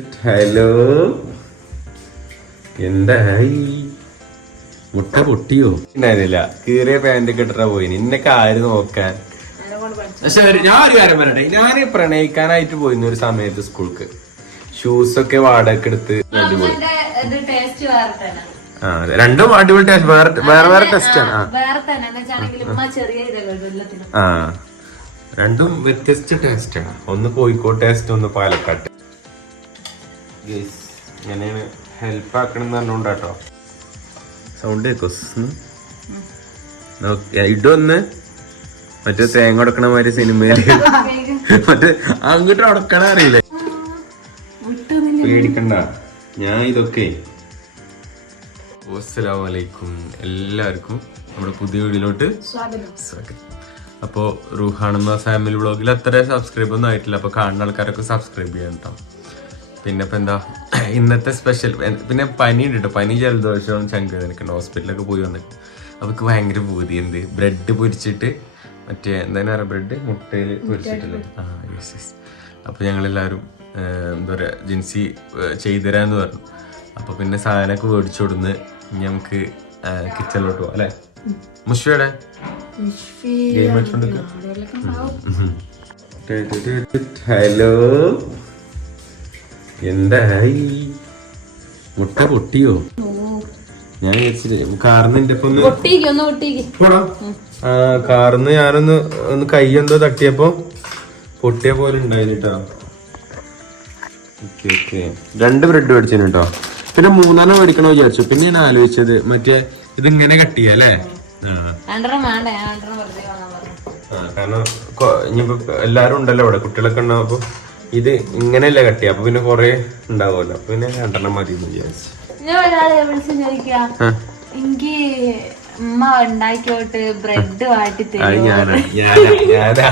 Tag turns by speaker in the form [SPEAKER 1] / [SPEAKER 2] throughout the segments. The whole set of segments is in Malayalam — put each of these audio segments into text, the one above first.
[SPEAKER 1] ഹലോ എന്തായി? മുട്ട പൊട്ടിയോ? ഉണ്ടായിരുന്നില്ല കീറിയ പാന്റ് കിട്ടാ പോയി. നിന്നൊക്കെ ആര് നോക്കാൻ? പക്ഷെ ഞാൻ ഒരു കാര്യം പറയട്ടെ. ഞാൻ പ്രണയിക്കാനായിട്ട് പോയിരുന്നു ഒരു സമയത്ത് സ്കൂൾക്ക്. ഷൂസ് ഒക്കെ വാടക എടുത്ത് അടിപൊളി.
[SPEAKER 2] ടേസ്റ്റ് വേറെ തന്നെ.
[SPEAKER 1] ആ അതെ. രണ്ടും അടിപൊളി ടേസ്റ്റ് വേറെ വേറെ വേറെ ടെസ്റ്റ് ആണ്. ആ. ആ. രണ്ടും വ്യത്യസ്ത ടേസ്റ്റ് ആണ്. ഒന്ന് കോഴിക്കോട് ടേസ്റ്റ് ഒന്ന് പാലക്കാട്ട് Guys, ഇങ്ങനെയാണ് ഹെൽപ്പ് ആക്കണം എന്ന് പറഞ്ഞോണ്ടാട്ടോ സൗണ്ട് കേക്കോ ഇടൊന്ന് മറ്റേ തേങ്ങ ഉടക്കണ മാതിരി സിനിമയിൽ. മറ്റേ അങ്ങോട്ട് ഉടക്കണ അറിയില്ലേ? പേടിക്കണ്ട. ഞാൻ ഇതൊക്കെ. അസ്സലാമലൈക്കും എല്ലാവർക്കും നമ്മുടെ പുതിയ വീഡിയോയിലോട്ട് സ്വാഗതം. അപ്പോൾ റുഹാണെന്ന ഫാമിലി ബ്ലോഗിൽ അത്ര സബ്സ്ക്രൈബ് ഒന്നും ആയിട്ടില്ല. അപ്പോൾ കാണുന്ന ആൾക്കാരൊക്കെ സബ്സ്ക്രൈബ് ചെയ്യാൻ കേട്ടോ പിന്നെ ഇപ്പം എന്താ ഇന്നത്തെ സ്പെഷ്യൽ പിന്നെ പനി ഉണ്ട് കേട്ടോ പനി ജലദോഷവും എനിക്കുണ്ട് ഹോസ്പിറ്റലൊക്കെ പോയി വന്നിട്ട്. അവർക്ക് ഭയങ്കര ഭൂതി എന്ത് ബ്രെഡ് പൊരിച്ചിട്ട് മറ്റേ എന്താ പറയുക ബ്രെഡ് മുട്ടയിൽ പൊരിച്ചിട്ടില്ലേ? ആ യെസ് യെസ് അപ്പോൾ ഞങ്ങളെല്ലാവരും എന്താ പറയുക ജിൻസി ഏഹ്, ചെയ്തുതരാന്ന് പറഞ്ഞു. അപ്പോൾ പിന്നെ സാധനമൊക്കെ മേടിച്ചു കൊടുന്ന് നമുക്ക് കിച്ചണിലോട്ട് പോകാം അല്ലേ? മുഷ്ഫിയുടെ ഗെയിം ഹലോ? എന്തായി? മുട്ട പൊട്ടിയോ? ഞാൻ വിചാരിച്ചിട്ട് കാർന്ന് എന്റെ കാറിന്ന് ഞാനൊന്ന് ഒന്ന് കൈ എന്തോ തട്ടിയപ്പോ പൊട്ടിയ പോലെ ഉണ്ടായിരുന്നു ഓക്കെ രണ്ട് ബ്രെഡ് മേടിച്ചു കേട്ടോ പിന്നെ മൂന്നെണ്ണം മേടിക്കണോ വിചാരിച്ചു. പിന്നെ ഞാൻ ആലോചിച്ചത് മറ്റേ ഇതിങ്ങനെ കട്ട് ചെയ്യാം അല്ലേ? ആ.
[SPEAKER 2] രണ്ടെണ്ണം വേണ്ട ഞാൻ രണ്ടെണ്ണം വെറുതെ വാങ്ങാൻ പറഞ്ഞു.
[SPEAKER 1] ആ, കാരണം ഇനിയിപ്പോ എല്ലാരും ഉണ്ടല്ലോ അവിടെ കുട്ടികളൊക്കെ ഉണ്ടാവും ഇത് ഇങ്ങനെയല്ല കട്ടി അപ്പൊ പിന്നെ കൊറേ ഉണ്ടാവുമല്ലോ. അപ്പൊ പിന്നെ രണ്ടെണ്ണം മതി എന്ന് വിചാരിച്ചു.
[SPEAKER 2] ഞാൻ ഒരാളെ വിളിച്ച് ചോദിക്കാം.
[SPEAKER 1] ആ,
[SPEAKER 2] എനിക്ക് ഉമ്മ ഉണ്ടാക്കിയോട്ട് ബ്രെഡ് വാട്ടി തരും
[SPEAKER 1] ഞാനാ. ഞാനാ. ഞാനാ.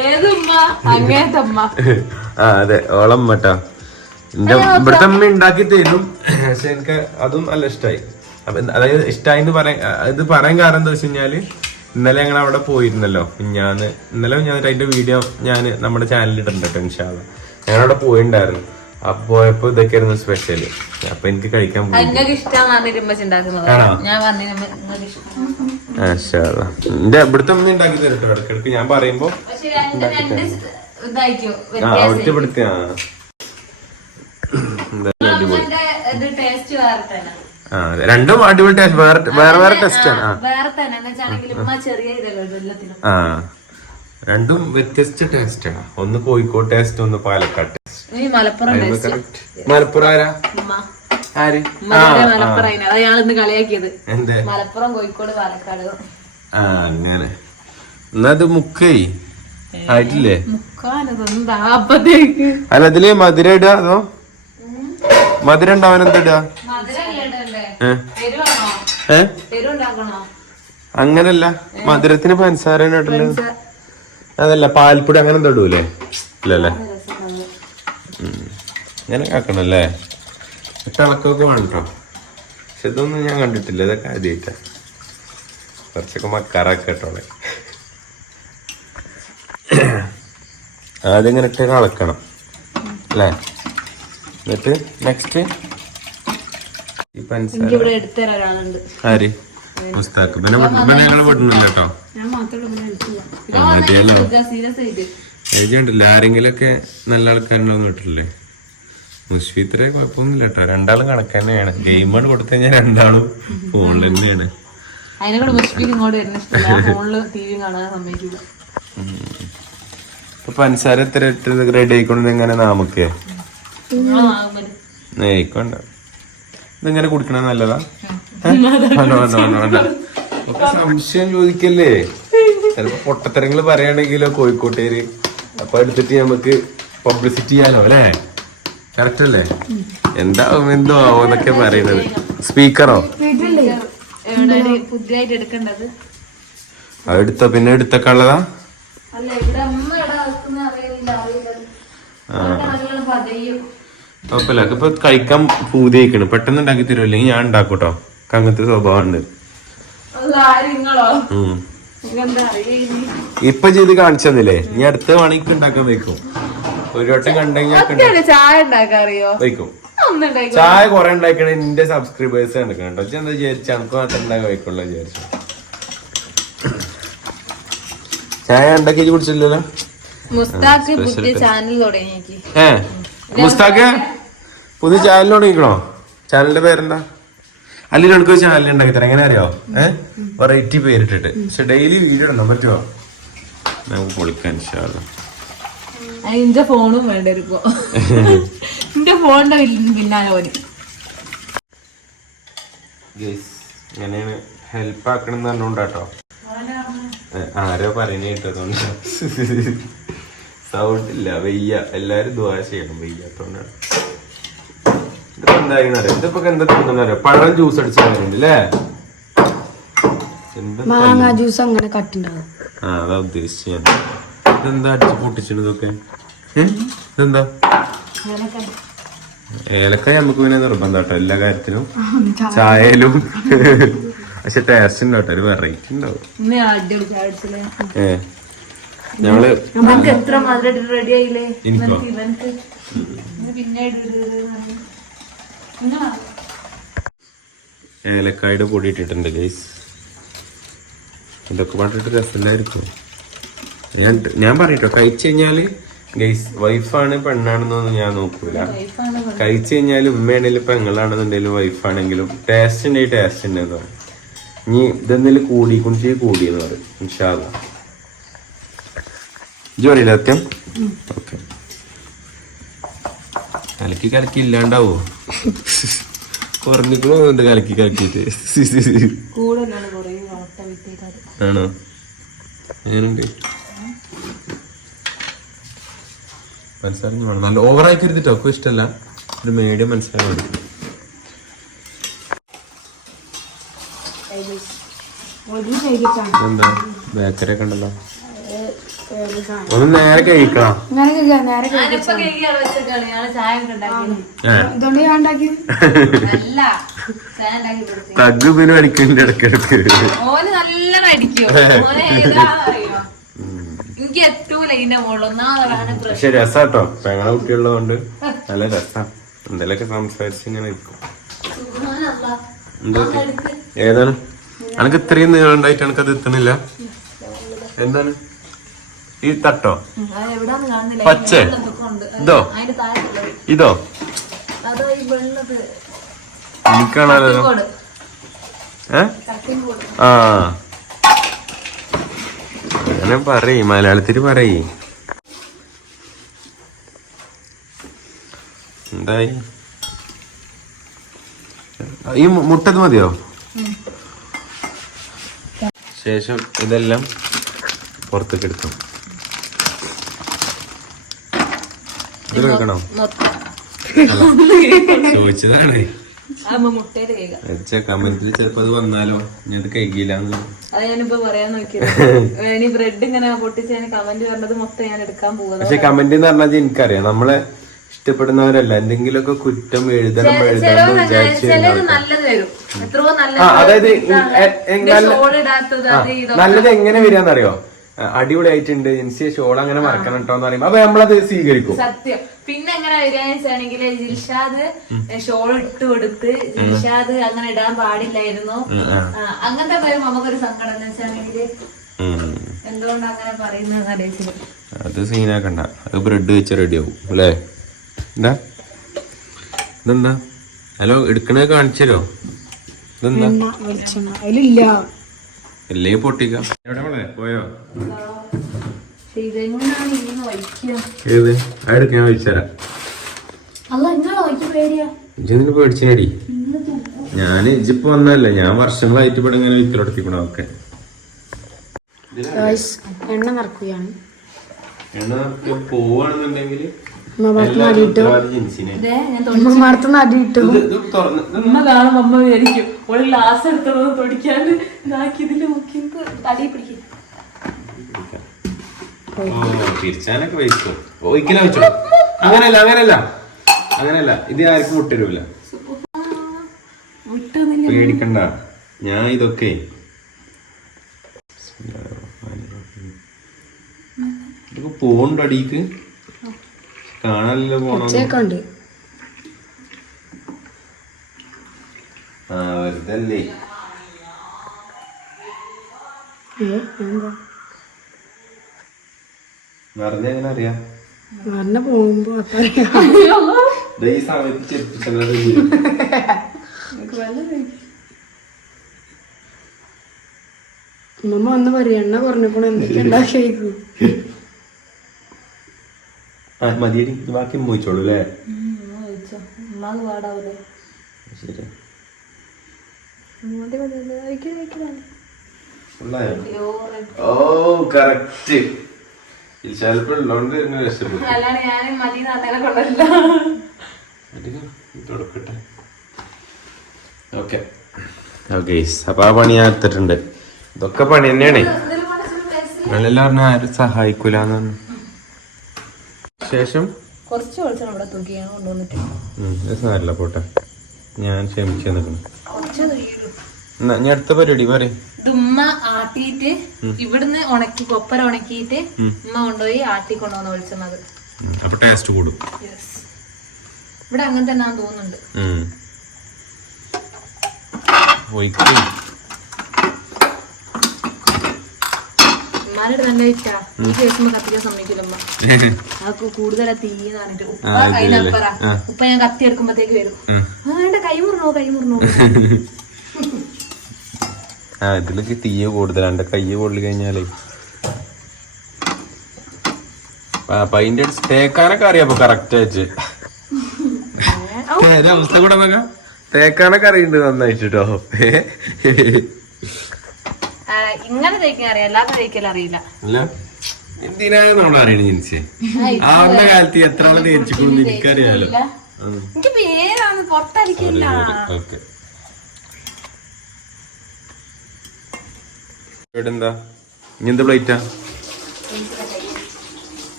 [SPEAKER 2] ഏത് ഉമ്മ? അങ്ങനത്തെ ഉമ്മ.
[SPEAKER 1] ആ അതെ. ഓളം മട്ടാ എന്റെ ഇവിടുത്തെ അമ്മ ഉണ്ടാക്കി തരും. പക്ഷെ എനിക്ക് അതും നല്ല ഇഷ്ടമായി അപ്പൊ അതായത് ഇഷ്ടമായി പറയാൻ ഇത് പറയാൻ കാരണം എന്താ വെച്ച് കഴിഞ്ഞാൽ ഇന്നലെ ഞങ്ങൾ അവിടെ പോയിരുന്നല്ലോ. ഞാൻ ഇന്നലെ ഞാൻ അതിന്റെ വീഡിയോ ഞാൻ നമ്മുടെ ചാനലിൽ ഇട്ടിട്ടുണ്ട് കേട്ടോ ഞങ്ങളവിടെ പോയിണ്ടായിരുന്നു. അപ്പൊ പോയപ്പോ ഇതൊക്കെയായിരുന്നു സ്പെഷ്യൽ അപ്പൊ എനിക്ക് കഴിക്കാൻ എന്റെ ഇവിടുത്തെ അമ്മ ഉണ്ടാക്കി തരട്ടോ. ഇടക്കിടക്ക് ഞാൻ പറയുമ്പോ അവിടുത്തെ ഇവിടുത്തെ ആ. എന്തായാലും അടിപൊളി രണ്ടും അടിപൊളി ടേസ്റ്റ് വേറെ വേറെ വേറെ ടേസ്റ്റ് ആണ്. ആ. രണ്ടും വ്യത്യസ്ത ടേസ്റ്റ് ആണ്. ഒന്ന് കോഴിക്കോട് ടേസ്റ്റ് ഒന്ന് പാലക്കാട് ടേസ്റ്റ്
[SPEAKER 2] മലപ്പുറം
[SPEAKER 1] മലപ്പുറം ആരാ? ആര്?
[SPEAKER 2] കളിയാക്കിയത്. കോഴിക്കോട് പാലക്കാട്.
[SPEAKER 1] ആ അങ്ങനെ. എന്നാ അത് മുക്കേ? ആയിട്ടില്ലേ? അല്ല അതിൽ മധുര ഇടാ അതോ? മധുര ഉണ്ടാവാൻ എന്താ ഇടുക
[SPEAKER 2] മധുരല്ലേ
[SPEAKER 1] ഏ?
[SPEAKER 2] എരിവാണോ
[SPEAKER 1] ഏ
[SPEAKER 2] എരിവുണ്ടാക്കണോ
[SPEAKER 1] അങ്ങനല്ല. മധുരത്തിന് പഞ്ചസാര അതല്ല പാൽപ്പൊടി അങ്ങനെ എന്താ ഇടൂലേ? ഇല്ലല്ലേ? അങ്ങനെ കാക്കണല്ലേ ആക്കണല്ലേ? വേണ്ടോ? പക്ഷെ ഇതൊന്നും ഞാൻ കണ്ടിട്ടില്ല. ഇതൊക്കെ ആദ്യമായിട്ടാ കുറച്ചൊക്കെ മക്കാറൊക്കെ കേട്ടോളെ ആദ്യം ഇങ്ങനെ ഇട്ടൊക്കെ അളക്കണം അല്ലേ? എന്നിട്ട് നെക്സ്റ്റ്
[SPEAKER 2] ഇവിടെ ഒരാളുണ്ട്.
[SPEAKER 1] ആര്? മുസ്താഖ് പിന്നെ പിന്നെ ഞങ്ങളെ കേട്ടോ ഏജുണ്ടല്ലേ ആരെങ്കിലൊക്കെ നല്ല ആൾക്കാരുണ്ടോന്ന് വിട്ടില്ലേ മുസ്ഫിത്ര കുഴപ്പമൊന്നുമില്ല കേട്ടോ രണ്ടാളും കണക്ക് തന്നെയാണ്. ഗെയിമാണ് കൊടുത്തു കഴിഞ്ഞാൽ രണ്ടാളും ഫോണിൽ തന്നെയാണ്. ഇപ്പൊ പഞ്ചസാര എത്ര റെഡി ആയിക്കൊണ്ട് എങ്ങനെ നാമക്കേ? ആയിക്കോണ്ട ഇതിങ്ങനെ കുടിക്കണ നല്ലതാ? ഏ? വേണ്ട വേണ്ട വേണ്ട വേണ്ട. ഒക്കെ സംശയം ചോദിക്കല്ലേ? ചിലപ്പോ പൊട്ടത്തരങ്ങൾ പറയുകയാണെങ്കിലോ കോഴിക്കോട്ടേര്. അപ്പൊ എടുത്തിട്ട് നമുക്ക് പബ്ലിസിറ്റി ചെയ്യാലോ അല്ലേ? കറക്റ്റ് അല്ലേ? എന്താവും എന്തോ ആവോ എന്നൊക്കെ പറയുന്നത്. സ്പീക്കറോ എടുത്തോ? പിന്നെ എടുത്തൊക്കെ ഉള്ളതാ? കുഴപ്പമില്ല. ഇപ്പൊ കഴിക്കാൻ പൂതിയായിക്കണ്. പെട്ടെന്ന് ഉണ്ടാക്കി തരുമോ അല്ലെങ്കിൽ ഞാൻ ഉണ്ടാക്കൂട്ടോ? അങ്ങനത്തെ സ്വഭാവം ഉണ്ട്
[SPEAKER 2] അത് ആര് നിങ്ങളോ
[SPEAKER 1] ഉം.
[SPEAKER 2] എന്താ അറിയില്ല
[SPEAKER 1] ഇപ്പൊ ചെയ്ത് കാണിച്ചു തന്നില്ലേ? ഇനി അടുത്ത പണിക്ക് ഉണ്ടാക്കാൻ വെക്കും ഒരു വട്ടം കണ്ടെങ്കിൽ
[SPEAKER 2] ചായ
[SPEAKER 1] കൊറേ ഉണ്ടാക്കണ എന്റെ സബ്സ്ക്രൈബേഴ്സ് ആണ് കേട്ടോ. എന്താ വിചാരിച്ചു? എനിക്ക് മാത്രം ഉണ്ടാക്കാൻ വെക്കുള്ളൂ വിചാരിച്ചു. ചായ ഉണ്ടാക്കി കുടിച്ചില്ലല്ലോ?
[SPEAKER 2] മുസ്താഖ് പുതിയ ചാനൽ തുടങ്ങിയേക്ക്.
[SPEAKER 1] ഏ? മുസ്താഖ പുതിയ ചാനൽ തുടങ്ങിക്കണോ? ചാനലിന്റെ പേരെന്താ? അല്ലെങ്കിൽ എടുക്കുക ചാനൽ ഉണ്ടാക്കി തരാം. എങ്ങനെ അറിയോ ഏഹ് വെറൈറ്റി പേരിട്ടിട്ട്. പക്ഷെ ഡെയിലി വീഡിയോ ഇടണം പറ്റുമോ നമുക്ക് പൊളിക്കാൻ ഇൻഷാല്ലാ.
[SPEAKER 2] എന്റെ ഫോണും വേണ്ട ഇപ്പൊ എന്റെ ഫോണിന്റെ പിന്നാലെ ഓടി
[SPEAKER 1] Guys, ഇങ്ങനെയാണ് ഹെൽപ്പ് ആക്കണം എന്ന് പറഞ്ഞോണ്ടാട്ടോ ഏ, ആരോ കേട്ടതുകൊണ്ട്. സൗണ്ട് ഇല്ല വെയ്യ. എല്ലാരും ദ്വാ ചെയ്യണം വെയ്യാത്തോണ്ടാണ്. ഇതിപ്പോ എന്തായിരുന്നു അറിയാം ഇതിപ്പോ എന്താ തിന്നറിയാം പഴം ജ്യൂസ് അല്ലേ
[SPEAKER 3] മാങ്ങ ജ്യൂസ് അങ്ങനെ കട്ടുണ്ടാവും.
[SPEAKER 1] ആ അതാ ഉദ്ദേശിച്ച ഞാൻ. ഇതെന്താ അടിച്ച് പൊട്ടിച്ചത് ഇതൊക്കെ? ഇതെന്താ? ഏലക്കായ നമുക്ക് പിന്നെ നിർബന്ധം കേട്ടോ എല്ലാ കാര്യത്തിലും ചായയിലും. പക്ഷെ ടേസ്റ്റ് ഉണ്ടാവും ഒരു വെറൈറ്റി ഉണ്ടാവും.
[SPEAKER 2] ചായ അടിച്ചില്ലേ
[SPEAKER 1] ഏ? ഞങ്ങൾ
[SPEAKER 2] നമുക്ക് എത്ര മധുരം റെഡി ആയില്ലേ? പിന്നെ
[SPEAKER 1] ഏലക്കായുടെ പൊടി ഇട്ടിട്ടുണ്ട് ഗൈസ് ഇതൊക്കെ പാട്ടിട്ട് രസമില്ലായിരിക്കും. ഞാൻ ഞാൻ പറയട്ടോ കഴിച്ചു കഴിഞ്ഞാൽ ഗൈസ് വൈഫാണ് പെണ്ണാണെന്നൊന്നും ഞാൻ നോക്കൂല. കഴിച്ചു കഴിഞ്ഞാൽ ഉമ്മയാണെങ്കിലും പെങ്ങളാണെന്നുണ്ടെങ്കിലും വൈഫാണെങ്കിലും ടേസ്റ്റ് ഉണ്ട് ടേസ്റ്റ് ഉണ്ടെന്ന് പറയും. ഇനി ഇതെന്തെങ്കിലും കൂടി കുഞ്ചി കൂടി എന്ന് പറയും ഇൻഷാല്ല സത്യം ഓക്കെ കലക്കി കലക്കി ഇല്ലാണ്ടാവോ? കുറഞ്ഞിക്കണോന്നുണ്ട് കലക്കി കലക്കിയിട്ട്.
[SPEAKER 2] വിട്ടേക്കാട്
[SPEAKER 1] ആണോ? എങ്ങനുണ്ട് മനസ്സിലാക്കി വേണം നല്ല ഓവറാക്കി എടുത്തിട്ടോ? ഒക്കെ ഇഷ്ടമല്ല ഒരു മീഡിയം മനസ്സിലാക്കി എന്താ? ബേക്കറി ഒക്കെ ഉണ്ടല്ലോ. ഒന്ന് നേരെ കഴിക്കണം.
[SPEAKER 3] നേരെ കഴിക്കാം നേരെ കഴിക്കാം. ഇതുകൊണ്ട് ഞാൻ
[SPEAKER 2] ഉണ്ടാക്കി
[SPEAKER 1] തഗ് പിന്നെ അടിക്കുന്നുണ്ട് ഇടക്കിടക്ക്
[SPEAKER 2] ഓന് നല്ലോണം അടിക്കും. ഓന് ഏതാ അറിയോ? എനിക്ക് എത്തൂല ഇതിന്റെ മുകളിൽ ഒന്നാമതാണ് പ്രശ്നം.
[SPEAKER 1] പക്ഷെ രസാട്ടോ. പെങ്ങളെ കുട്ടിയുള്ളതുകൊണ്ട് നല്ല രസാ. എന്തെങ്കിലുമൊക്കെ സംസാരിച്ച് ഇങ്ങനെ ഇരിക്കും. ഏതാണ്? അനക്ക് ഇത്രയും നീളം ഉണ്ടായിട്ട് എനിക്കത് എത്തണില്ല? എന്താണ്? ഈ തട്ടോ. പച്ച. ഇതോ? ഇതോ? എനിക്കാണല്ലോ. ഏ? ആ. അങ്ങനെ പറയ് മലയാളത്തിൽ പറയ്. എന്തായി? ഈ മുട്ടത് മതിയോ? ശേഷം ഇതെല്ലാം പുറത്തേക്ക് എടുക്കും ഇത് കേൾക്കണോ?
[SPEAKER 2] മൊത്തം.
[SPEAKER 1] ചോദിച്ചതാണ്. കമന്റിൽ ചിലപ്പോ അത് വന്നാലോ? ഞാൻ അത്
[SPEAKER 2] ഞാനിപ്പോ പറയാൻ നോക്കിയത്. ബ്രെഡ് ഇങ്ങനെ പൊട്ടിച്ച് ഞാൻ കമന്റ് പറഞ്ഞത് മൊത്തം ഞാൻ എടുക്കാൻ പോകുന്നത്
[SPEAKER 1] പക്ഷെ കമന്റ് എന്ന് പറഞ്ഞാൽ എനിക്കറിയാം. നമ്മളെ ഇഷ്ടപ്പെടുന്നവരല്ല. എന്തെങ്കിലുമൊക്കെ കുറ്റം എഴുതണം എഴുതണം അതായത് നല്ലത് എങ്ങനെ വരികയെന്നറിയോ ആ, അടിപൊളിയായിട്ടുണ്ട്. ജിൻസി ഷോൾ അങ്ങനെ മറക്കണം കേട്ടോ എന്ന് പറയുമ്പോ. അപ്പൊ നമ്മളത് സ്വീകരിക്കും.
[SPEAKER 2] സത്യം. പിന്നെ എങ്ങനെ വരികയാണെങ്കിൽ ജിൽഷാദ് ഷോൾ ഇട്ട് കൊടുത്ത് ജിൽഷാദ് അങ്ങനെ ഇടാൻ പാടില്ലായിരുന്നു. അങ്ങനത്തെ പേരും നമുക്കൊരു സങ്കടം എന്ന് വെച്ചാണെങ്കിൽ. എന്തുകൊണ്ട് അങ്ങനെ പറയുന്നത്
[SPEAKER 1] അത് സീനാക്കണ്ട അത് ബ്രെഡ് വെച്ച് റെഡി ആവും അല്ലേ? എന്താ? ഇതെന്താ? ഹലോ എടുക്കണേ കാണിച്ചല്ലോ ഇതെന്താ?
[SPEAKER 3] അതിലില്ല.
[SPEAKER 1] എല്ലേ പൊട്ടിക്കാം? പോയോ? ഏത്? ഞാൻ
[SPEAKER 2] അല്ല
[SPEAKER 1] ഇജ്ജെന്തിനു പേടിച്ചിനടി ഞാൻ ഇജ്ജിപ്പോ വന്നല്ലേ ഞാൻ വർഷങ്ങളായിട്ട് ഇവിടെ ഇങ്ങനെ വിത്തിലൊടുത്തിക്കണം ഒക്കെ.
[SPEAKER 3] എണ്ണ നിറക്കുകയാണ്
[SPEAKER 1] എണ്ണ പോവാണെന്നുണ്ടെങ്കിൽ
[SPEAKER 2] അമ്മ വിചാരിക്കും ഒരു ഗ്ലാസ് എടുത്തത് തൊടിക്കാണ്ട് ഇതാക്കി ഇതിൽ മുക്കിയത് തടി പിടിക്കും.
[SPEAKER 1] ഓ തിരിച്ചാനൊക്കെ വെച്ചോ ഒരിക്കലും വെച്ചോ. അങ്ങനല്ല അങ്ങനല്ല. അങ്ങനല്ല. ഇത് ആർക്കും മുട്ടരൂല പേടിക്കണ്ട. ഞാൻ ഇതൊക്കെ. ഇതൊക്കെ പോണ്ട് അടിക്ക് കാണാനല്ലോ പോണം ആ വെറുതെ അല്ലേ എങ്ങനെ അറിയാം
[SPEAKER 3] പോകുമ്പോ
[SPEAKER 1] ഈ സമയത്ത്
[SPEAKER 3] അമ്മമ്മ വന്ന് പറയണ്ണ കുറഞ്ഞപ്പോൾ എന്തൊക്കെ ഉണ്ടാക്കിയേക്കും
[SPEAKER 1] ആ മതിയടി. ബാക്കി മോയിച്ചോളൂ അല്ലേ? ശരി. ഓ കറക്റ്റ് ചിലപ്പോൾ ഉള്ളതുകൊണ്ട് ഇങ്ങനെ രക്ഷപ്പെട്ടു
[SPEAKER 2] ഞാൻ മതി തന്നെ കൊണ്ടല്ല
[SPEAKER 1] തുടക്കട്ടെ ഓക്കെ. ഓക്കെ അപ്പൊ ആ പണി ഞാൻ എടുത്തിട്ടുണ്ട്. ഇതൊക്കെ പണി തന്നെയാണ്. നിങ്ങളെല്ലാം പറഞ്ഞ ആരും സഹായിക്കൂലെന്ന് ശേഷം?
[SPEAKER 2] കുറച്ച് വെളിച്ചെണ്ണ ഇവിടെ ഞാൻ കൊണ്ടുവന്നിട്ട്.
[SPEAKER 1] സാരില്ല പോട്ടെ. ഞാൻ ക്ഷമിച്ചു നിൽക്കണം ഞാൻ അടുത്ത പരിപാടി പറയും.
[SPEAKER 2] ഉമ്മ ആട്ടിയിട്ട് ഇവിടുന്ന് ഉണക്കി കൊപ്പര ഉണക്കിയിട്ട് ഉമ്മ കൊണ്ടുപോയി ആട്ടി കൊണ്ടുവന്ന് വെളിച്ചെണ്ണത്
[SPEAKER 1] അപ്പൊ ടേസ്റ്റ് കൂടും.
[SPEAKER 2] ഇവിടെ അങ്ങനെ തന്നെ തോന്നുന്നുണ്ട്.
[SPEAKER 1] ഒഴിക്ക്.
[SPEAKER 2] ഉമ്മാരുടെ നല്ല ഇഷ്ടാ ഈ കേസുമ്പോ കത്തിക്കാൻ സമ്മതിക്കില്ല ഉമ്മ അതൊക്കെ കൂടുതലാ തീന്ന് പറഞ്ഞിട്ട്. ഉപ്പ
[SPEAKER 1] ആ, ഇതിലല്ലേ?
[SPEAKER 2] ഉപ്പ ഞാൻ കത്തി എടുക്കുമ്പോഴത്തേക്ക് വരും. വേണ്ട കൈ മുറിനോ കൈ മുറിനോ
[SPEAKER 1] ആ ഇതിലൊക്കെ തീയ കൂടുതലാണ് കയ്യ് പൊള്ളി കഴിഞ്ഞാലേ. അതിന്റെ തേക്കാനൊക്കെ അറിയാം കറക്റ്റ് ആയിട്ട്. അവസ്ഥ കൂടെ നോക്കാം. തേക്കാനൊക്കെ അറിയുന്നുണ്ട് നന്നായിട്ട് കേട്ടോ
[SPEAKER 2] ഇങ്ങനെ തയ്ക്കാൻ അറിയാം അല്ലാതെ തയ്ക്കൽ അറിയില്ല.
[SPEAKER 1] അല്ല എന്തിനാണ് നമ്മൾ അറിയണ കാലത്ത് എത്ര എനിക്കറിയാലോ.
[SPEAKER 2] എനിക്ക് പേരാണ് പുറത്തടിക്കില്ല
[SPEAKER 1] ഓക്കെ. ഇവിടെ എന്താ? ഇനി എന്ത് പ്ലേറ്റാ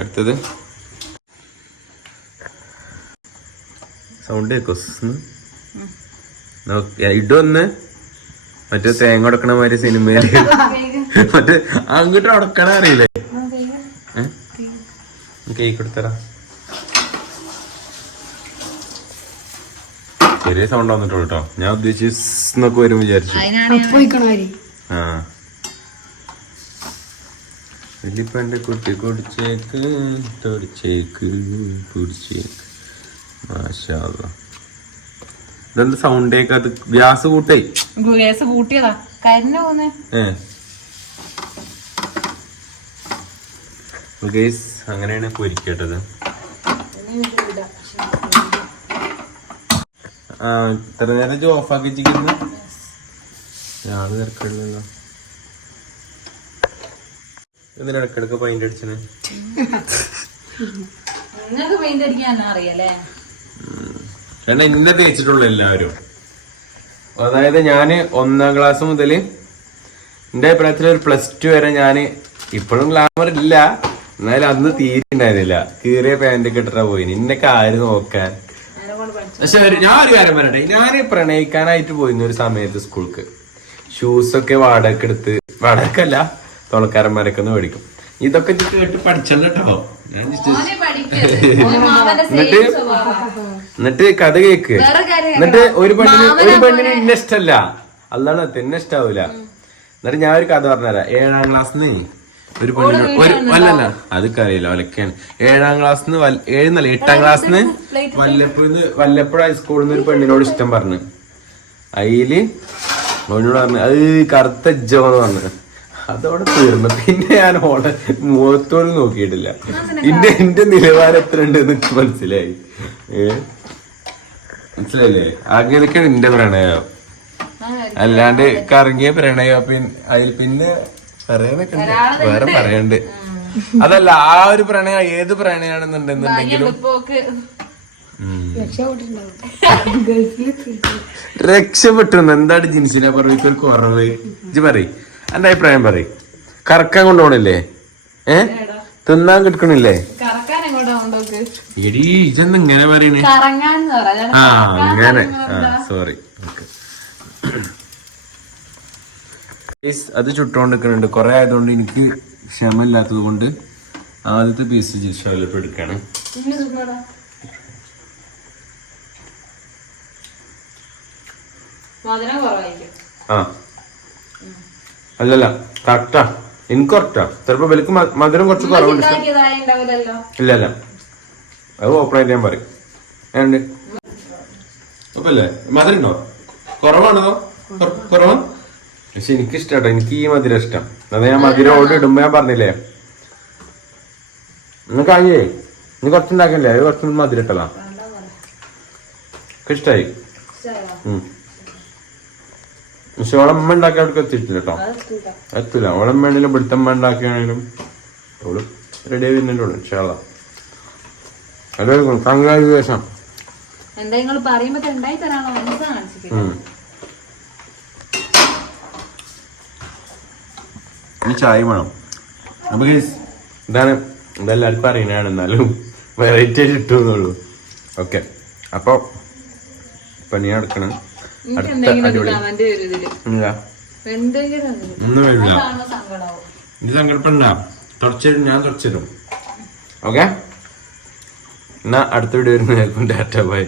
[SPEAKER 1] അടുത്തത്? സൗണ്ട് കേക്കോ ഇടൊന്ന് മറ്റേ തേങ്ങ ഉടക്കണ മാതിരി സിനിമയിൽ മറ്റേ അങ്ങോട്ട് ഉടക്കണ അറിയില്ലേ? കേക്ക് എടുത്തരാ. ചെറിയ സൗണ്ട് വന്നിട്ടുള്ളൂ കേട്ടോ ഞാൻ ഉദ്ദേശിച്ചൊക്കെ വരും വിചാരിച്ചു. ആ. വലിയപ്പ എന്റെ കുട്ടി കുടിച്ചേക്ക് തൊടിച്ചേക്ക് കുടിച്ചേക്ക് മാഷാ. ഇതെന്ത് സൗണ്ട് കേക്കാത്ത ഗ്യാസ് കൂട്ടേ.
[SPEAKER 2] ഗ്യാസ് കൂട്ടിയതാ. കരിഞ്ഞ പോന്നെ
[SPEAKER 1] ഗേസ് അങ്ങനെയാണ് പൊരിക്കേണ്ടത് ആ ഇത്ര നേരം ഓഫാക്കി വെച്ചിരിക്കുന്നു ഞാൻ തിരക്കില്ലല്ലോ എന്തിനാ ഇടക്കിടക്ക് പെയിന്റ് അടിച്ചത്
[SPEAKER 2] നിങ്ങൾക്ക് പെയിന്റ് അടിക്കാൻ അറിയാലേ
[SPEAKER 1] കാരണം ഇന്നെ തേച്ചിട്ടുള്ളൂ എല്ലാവരും. അതായത് ഞാൻ ഒന്നാം ക്ലാസ് മുതൽ എന്റെ അഭിപ്രായത്തിൽ ഒരു പ്ലസ് ടു വരെ ഞാൻ ഇപ്പോഴും ഗ്ലാമർ ഇല്ല. എന്നാലും അന്ന് തീരെ ഉണ്ടായിരുന്നില്ല. കീറിയ പാന്റ് കിട്ടാ പോയി. നിന്നൊക്കെ ആര് നോക്കാൻ? പക്ഷെ ഞാൻ ഒരു കാര്യം പറയട്ടെ. ഞാൻ പ്രണയിക്കാനായിട്ട് പോയിരുന്ന ഒരു സമയത്ത് സ്കൂൾക്ക്. ഷൂസ് ഒക്കെ വാടക എടുത്ത് വാടകല്ല തുളക്കാരന്മാരൊക്കെ ഒന്ന് മേടിക്കും. ഇതൊക്കെ കേട്ട് പഠിച്ചല്ലോ ഞാൻ എന്നിട്ട്. എന്നിട്ട് കഥ കേക്ക്. എന്നിട്ട് ഒരു പെണ്ണിന് ഒരു പെണ്ണിന് ഇന്ന ഇഷ്ടല്ല അല്ലാണ് തന്നെ ഇഷ്ടാവൂല. എന്നിട്ട് ഞാൻ ഒരു കഥ പറഞ്ഞുതരാം. ഏഴാം ക്ലാസ്സിന് ഒരു പെണ്ണിന് ഒരു അല്ലല്ല അതൊക്കെ അറിയില്ല ഒലക്കാണ് ഏഴാം ക്ലാസ്സിന്ന് ഏഴുന്നല്ല എട്ടാം ക്ലാസ്സിന് വല്ലപ്പുഴന്ന് വല്ലപ്പുഴ ഹൈസ്കൂളിൽ നിന്ന് ഒരു പെണ്ണിനോട് ഇഷ്ടം പറഞ്ഞു. അതിൽ അവനോട് പറഞ്ഞു അത് കറുത്ത ജോന്ന് പറഞ്ഞു. അതോടെ തീർന്നു. പിന്നെ ഞാൻ ഓളെ മുഖത്തോട് നോക്കിയിട്ടില്ല. ഇന്റെ എന്റെ നിലവാരം എത്ര ഉണ്ട് എനിക്ക് മനസ്സിലായി. മനസ്സിലായില്ലേ? ആകെയൊക്കെയാണ് എന്റെ പ്രണയം. അല്ലാണ്ട് കറങ്ങിയ പ്രണയം പിന്നെ അതിൽ പിന്നെ പറയാനൊക്കെ ഉണ്ട്. വേറെ പറയണ്ട് അതല്ല ആ ഒരു പ്രണയം ഏത് പ്രണയാണെന്നുണ്ടെന്നുണ്ടെങ്കിലും രക്ഷപ്പെട്ടു എന്താണ് ജിൻസിനെ പറഞ്ഞ ഒരു കുറവ്? ഇജ്ജ് പറയ്. എന്റെ അഭിപ്രായം പറയും? കറക്കാൻ കൊണ്ടുപോണില്ലേ ഏ? തിന്നാൻ കിട്ടണില്ലേ എടീ ഇജെന്ന് ഇങ്ങനെ പറയണേ? ആ അങ്ങനെ. ആ സോറി അത് ചുട്ടോണ്ടിരിക്കുന്നുണ്ട് കുറെ ആയതുകൊണ്ട് എനിക്ക് ക്ഷമ ഇല്ലാത്തത് കൊണ്ട് ആദ്യത്തെ പീസ് ജിഷോയിലിപ്പ് എടുക്കാണ്. ആ. അല്ലല്ല കറക്റ്റാ. എനിക്ക് കറക്റ്റാ. ചിലപ്പോ വലിക്ക് മധുരം കുറച്ച് കുറവുണ്ട്. ഇല്ലല്ല. അത് ഓപ്പറേറ്റ് ചെയ്യാൻ ഞാൻ പറയും. ഏണ്ട് അപ്പല്ലേ മധുരം ഉണ്ടോ കുറവാണോ? കുറ- കുറവാ? പക്ഷെ എനിക്ക് ഇഷ്ടാട്ടോ എനിക്ക് ഈ മധുരം ഇഷ്ടം. അതെ ഞാൻ മധുരം ഓടി ഇടുമ്പോ ഞാൻ പറഞ്ഞില്ലേ? നിങ്ങൾക്ക് ആയേ? നീ കുറച്ചുണ്ടാക്കില്ലേ അത് കുറച്ച് മധുരം ഇട്ടതാ. ഇഷ്ടായി? ഉം. പക്ഷെ ഓളമ്മ ഉണ്ടാക്കി അവിടേക്ക് എത്തിയിട്ടില്ല കേട്ടോ എത്തില്ല ഓളമ്മയാണെങ്കിലും പിടുത്തമ്മ ഉണ്ടാക്കിയാണെങ്കിലും ഓൾ റെഡി ആയി വരുന്നുണ്ടോ എല്ലാവർക്കും കൺഗ്രാജുലേഷൻ
[SPEAKER 2] ഒന്നും കാണിച്ചിട്ടില്ല.
[SPEAKER 1] ഇനി ചായ വേണം. അപ്പൊ ഇതാണ് ഇതെല്ലാവർക്കും അറിയണതാണ് എന്നാലും വെറൈറ്റി ആയിട്ട് ഇട്ടുന്നുള്ളൂ ഓക്കെ അപ്പൊ പണി നടക്കണം സങ്കല്പണ്ട തുടച്ചിടും ഞാൻ തുടച്ചിടും ഓക്കെ? എന്നാ അടുത്ത വീഡിയോ വരുമ്പോൾ ടാറ്റ ബൈ